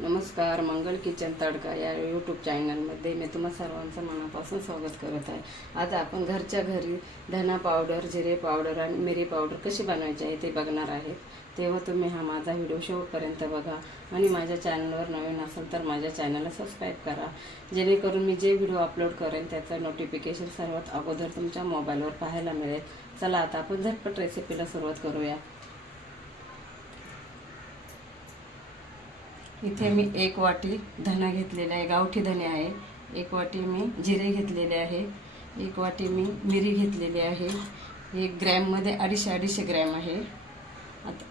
नमस्कार, मंगल किचन तडका या यूट्यूब चॅनलमध्ये मी तुम्हा सर्वांचं मनापासून स्वागत करत आहे। आज आपण घरच्या घरी धना पावडर, जिरे पावडर आणि मिरी पावडर कशी बनवायची आहे ते बघणार आहेत। तेव्हा तुम्ही हा माझा व्हिडिओ शेवटपर्यंत बघा आणि माझ्या चॅनलवर नवीन असाल तर माझ्या चॅनलला सबस्क्राईब करा, जेणेकरून मी जे व्हिडिओ अपलोड करेन त्याचं नोटिफिकेशन सर्वात अगोदर तुमच्या मोबाईलवर पाहायला मिळेल। चला आता आपण झटपट रेसिपीला सुरुवात करूया। इथे मी 1 वाटी धना घेतलेला आहे, गावठी धने आहे। 1 वाटी मी जिरे घेतलेले आहे। 1 वाटी मी मिरी घेतलेली आहे। 1 ग्रॅममध्ये 250 ग्रॅम आहे। आता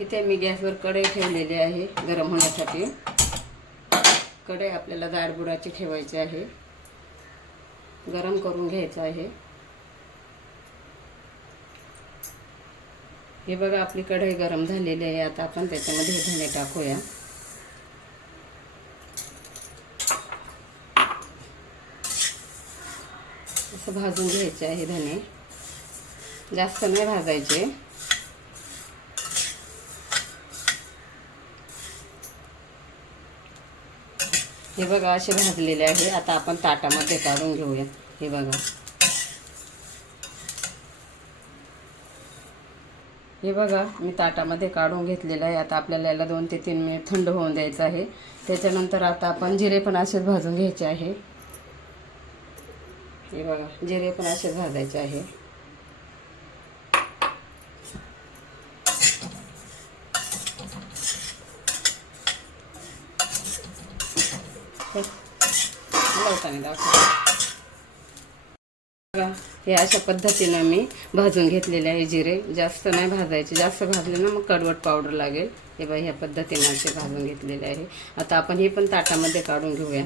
इथे मी गॅसवर कढई ठेवलेली आहे गरम होण्यासाठी। कढई आपल्याला जाडबुडाची ठेवायची आहे, गरम करून घ्यायचं आहे। हे बघा आपली कढई गरम झालेली आहे। आता आपण त्याच्यामध्ये हे धने टाकूया। असं भाजून घ्यायचे आहे धने, जास्त नाही भाजायचे। हे बघा असे भाजलेले आहे। आता आपण ताटामध्ये काढून घेऊया। हे बघा, हे बघा मी ताटामध्ये काढून घेतलेलं आहे। आता आपल्याला याला 2 ते 3 मिनिट थंड होऊन द्यायचं आहे। त्याच्यानंतर आता आपण जिरे पण असेच भाजून घ्यायचे आहे। हे बघा जिरे पण असेच भाजायचे आहे। हे अशा पद्धतीने मी भाजून घेतलेले आहे जिरे। जास्त नाही भाजायचे, जास्त भाजले ना मग कडवट पावडर लागेल। हे बघा ह्या पद्धतीने असे भाजून घेतलेले आहे। आता आपण हे पण ताटामध्ये काढून घेऊया।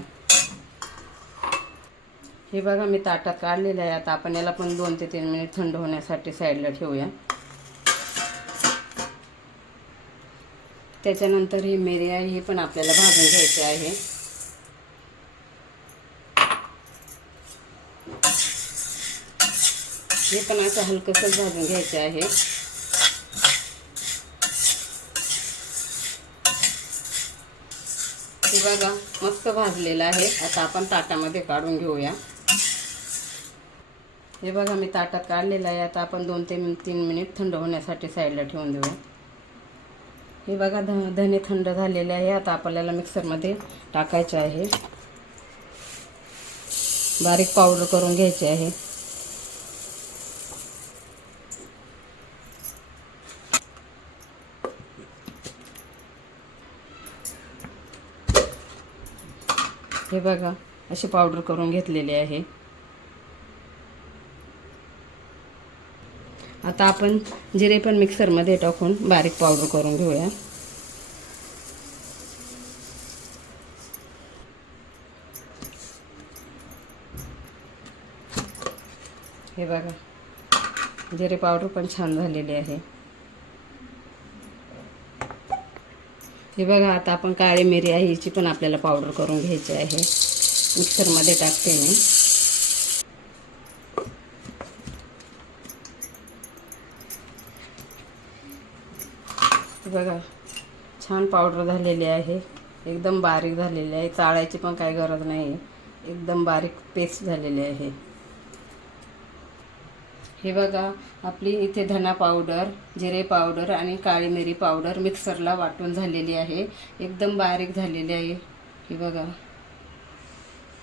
हे बघा मी ताटात काढलेले आहे। आता आपण याला पण 2 ते 3 मिनिट थंड होण्यासाठी साईडला ठेवूया। त्याच्यानंतर ही मिरी आहे, ही पण आपल्याला भाजून घ्यायची आहे। हे पण असं हलकसं भाजून घ्यायचे आहे। हे बघा मस्त भाजलेलं आहे। आता आपण ताटामध्ये काढून घेऊया। हे बघा मी ताटात काढलेलं आहे। आता आपण 2 ते 3 मिनिट थंड होण्यासाठी साईडला ठेवून देऊया। हे बघा धने थंड झालेले आहे। आता आपल्याला मिक्सरमध्ये टाकायचे आहे, बारीक पावडर करून घ्यायची आहे। हे बघा अशी पावडर करून घेतलेली आहे। आता आपण जिरे पण मिक्सरमध्ये टाकून बारीक पावडर करून घेऊया। हे बघा जिरे पावडर पण छान झालेली आहे। हे बघा आता आपण काळी मिरी आहे, हिची पण आपल्याला पावडर करून घ्यायची आहे। मिक्सरमध्ये टाकते मी। हे बघा छान पावडर झालेली आहे, एकदम बारीक झालेली आहे। चाळायची पण काही गरज नाही, एकदम बारीक पेस्ट झालेली आहे। हे बघा आपली इथे धना पावडर, जिरे पावडर आणि काळी मिरी पावडर मिक्सरला वाटून झालेली आहे, एकदम बारीक झालेली आहे। हे बघा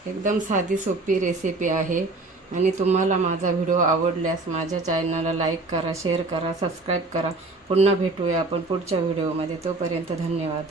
एकदम साधी सोपी रेसिपी आहे। आणि तुम्हाला माझा व्हिडिओ आवडल्यास माझ्या चॅनलला लाईक करा, शेअर करा, सबस्क्राईब करा। पुन्हा भेटूया आपण पुढच्या व्हिडिओमध्ये। तोपर्यंत धन्यवाद।